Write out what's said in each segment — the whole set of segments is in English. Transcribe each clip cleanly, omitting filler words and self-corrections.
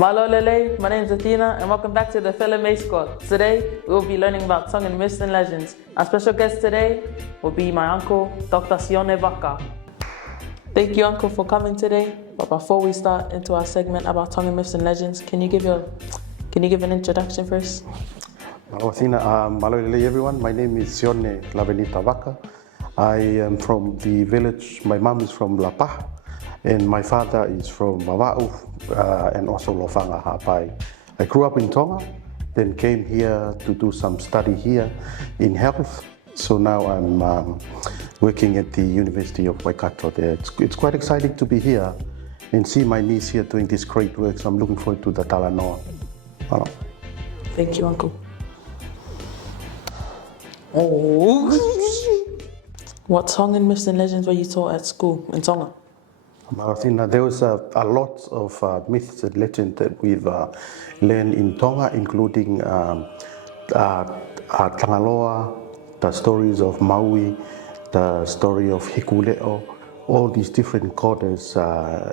Malo Lele, my name is Athena and welcome back to the FELEMEI squad. Today, we'll be learning about Tongan myths and legends. Our special guest today will be my uncle, Dr. Sione Vaka. Thank you, uncle, for coming today. But before we start into our segment about Tongan myths and legends, can you give an introduction first? Athena, malo lele everyone. My name is Sione Vaka. I am from the village. My mom is from Lapa, and my father is from Maui and also Lofanga Hapai. I grew up in Tonga, then came here to do some study here in health. So now I'm working at the University of Waikato there. It's quite exciting to be here and see my niece here doing this great work. So I'm looking forward to the Talanoa. Thank you, uncle. Oh. What Tongan myths and legends were you taught at school in Tonga? Martina, there was a lot of myths and legends that we've learned in Tonga, including Tangaloa, the stories of Maui, the story of Hikuleo, all these different goddesses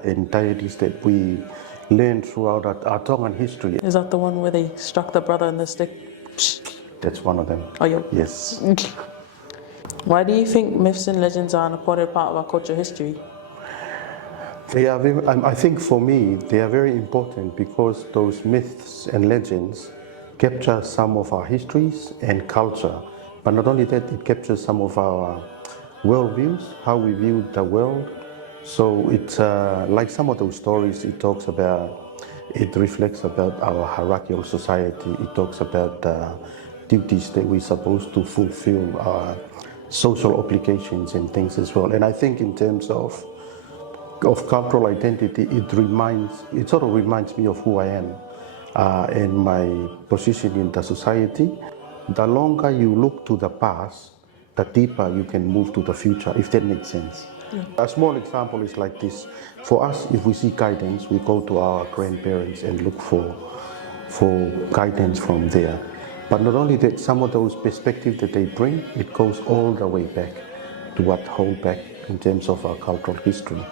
and deities that we learned throughout our Tongan history. Is that the one where they struck the brother in the stick? That's one of them. Oh, yeah. Yes. Why do you think myths and legends are an important part of our cultural history? They are I think for me, they are very important because those myths and legends capture some of our histories and culture. But not only that, it captures some of our worldviews, how we view the world. So it's like some of those stories, it reflects about our hierarchical society. It talks about the duties that we're supposed to fulfill, our social obligations and things as well. And I think in terms of cultural identity, it sort of reminds me of who I am and my position in the society. The longer you look to the past, the deeper you can move to the future, if that makes sense. Yeah. A small example is like this. For us, if we see guidance, we go to our grandparents and look for guidance from there. But not only that, some of those perspectives that they bring, it goes all the way back to what hold back in terms of our cultural history.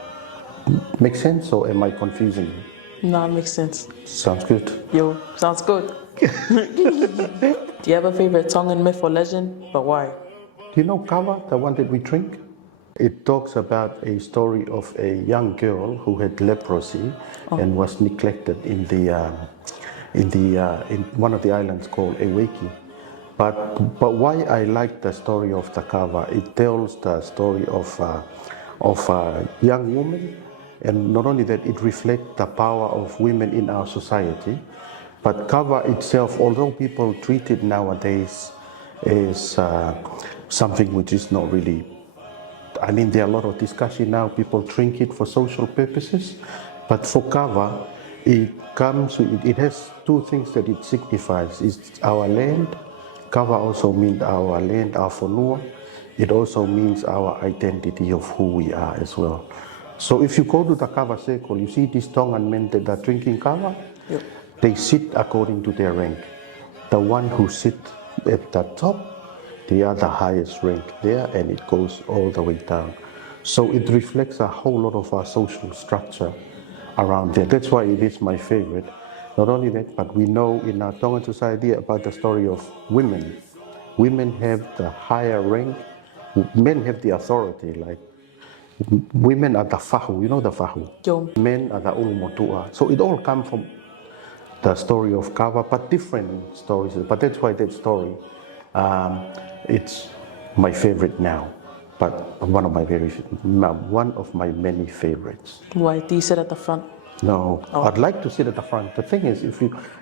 Make sense, or am I confusing you? No, it makes sense. Sounds good. Yo, sounds good. Do you have a favorite Tongan myth or legend? But why? Do you know kava, the one that we drink? It talks about a story of a young girl who had leprosy and was neglected in one of the islands called Eweki. But why I like the story of the kava, it tells the story of a young woman, and not only that, it reflects the power of women in our society. But kava itself, although people treat it nowadays as something which is not really, I mean, there are a lot of discussion now, people drink it for social purposes, but for kava, it has two things that it signifies. It's our land. Kava also means our land, our whanua. It also means our identity of who we are as well. So if you go to the kava circle, you see these Tongan men that are drinking kava. Yep. They sit according to their rank. The one who sits at the top, they are the highest rank there, and it goes all the way down. So it reflects a whole lot of our social structure around there. That's why it is my favorite. Not only that, but we know in our Tongan society about the story of women. Women have the higher rank. Men have the authority, like women are the fahu, you know the fahu? Yo. Men are the ulumotua. So it all comes from the story of kava, but different stories. But that's why that story, it's my favorite now. But one of my many favorites. Why? Do you sit at the front? No, I'd like to sit at the front. The thing is,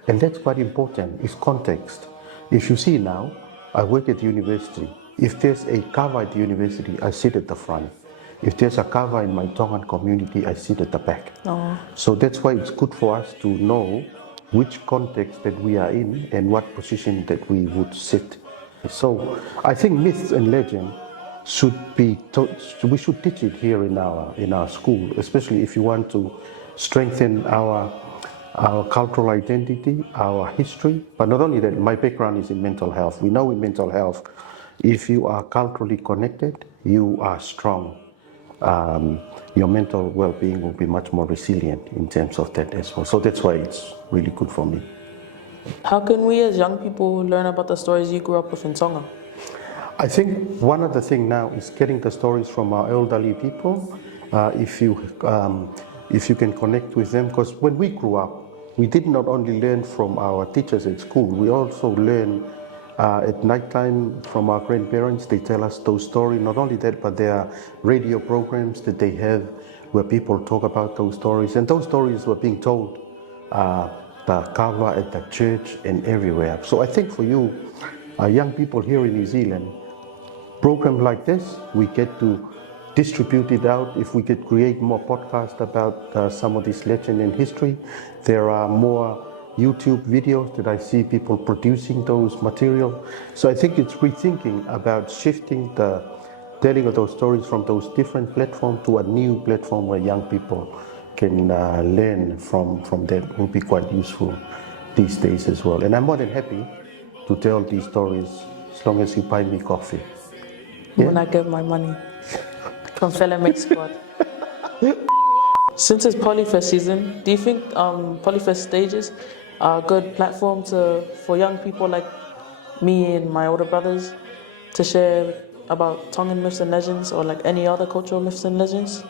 and that's quite important, is context. If you see now, I work at the university. If there's a kava at the university, I sit at the front. If there's a kava in my Tongan community, I sit at the back. Oh. So that's why it's good for us to know which context that we are in and what position that we would sit. So I think myths and legend we should teach it here in our school, especially if you want to strengthen our cultural identity, our history. But not only that, my background is in mental health. We know in mental health, if you are culturally connected, you are strong. your mental well-being will be much more resilient in terms of that as well. So that's why it's really good for me. How can we as young people learn about the stories you grew up with in Tonga? I think one of the things now is getting the stories from our elderly people. If you can connect with them, because when we grew up, we did not only learn from our teachers at school, we also learn at nighttime from our grandparents. They tell us those stories. Not only that, but there are radio programs that they have where people talk about those stories, and those stories were being told the kava at the church and everywhere. So I think for you, young people here in New Zealand, programs like this, we get to distribute it out. If we could create more podcasts about some of this legend and history, there are more YouTube videos that I see people producing those material. So I think it's rethinking about shifting the telling of those stories from those different platforms to a new platform where young people can learn from that. Will be quite useful these days as well. And I'm more than happy to tell these stories as long as you buy me coffee. Yeah? When I get my money from FELEMEI squad. Since it's Polyfest season, do you think Polyfest stages are a good platform for young people like me and my older brothers to share about Tongan myths and legends, or like any other cultural myths and legends?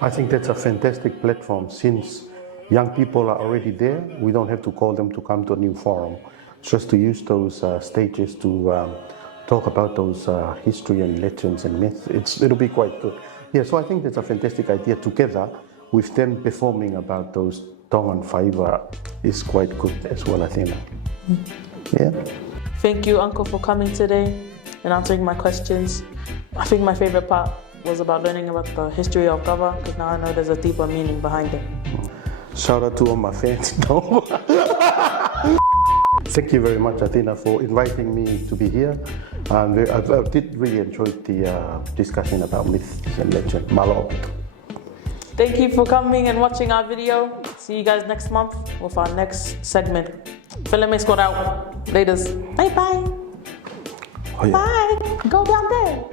I think that's a fantastic platform. Since young people are already there, we don't have to call them to come to a new forum. Just to use those stages to talk about those history and legends and myths. It'll be quite good. Yeah, so I think that's a fantastic idea. Together with them performing about those Tongan fiber is quite good as well, I think. Yeah. Thank you, Uncle, for coming today and answering my questions. I think my favorite part was about learning about the history of kava, because now I know there's a deeper meaning behind it. Shout out to all my fans. No. Thank you very much, Athena, for inviting me to be here. I did really enjoy the discussion about myths and legend. Malo. Thank you for coming and watching our video. See you guys next month with our next segment. FELEMEI squad out. Laters. Bye bye. Oh, yeah. Bye. Go down there.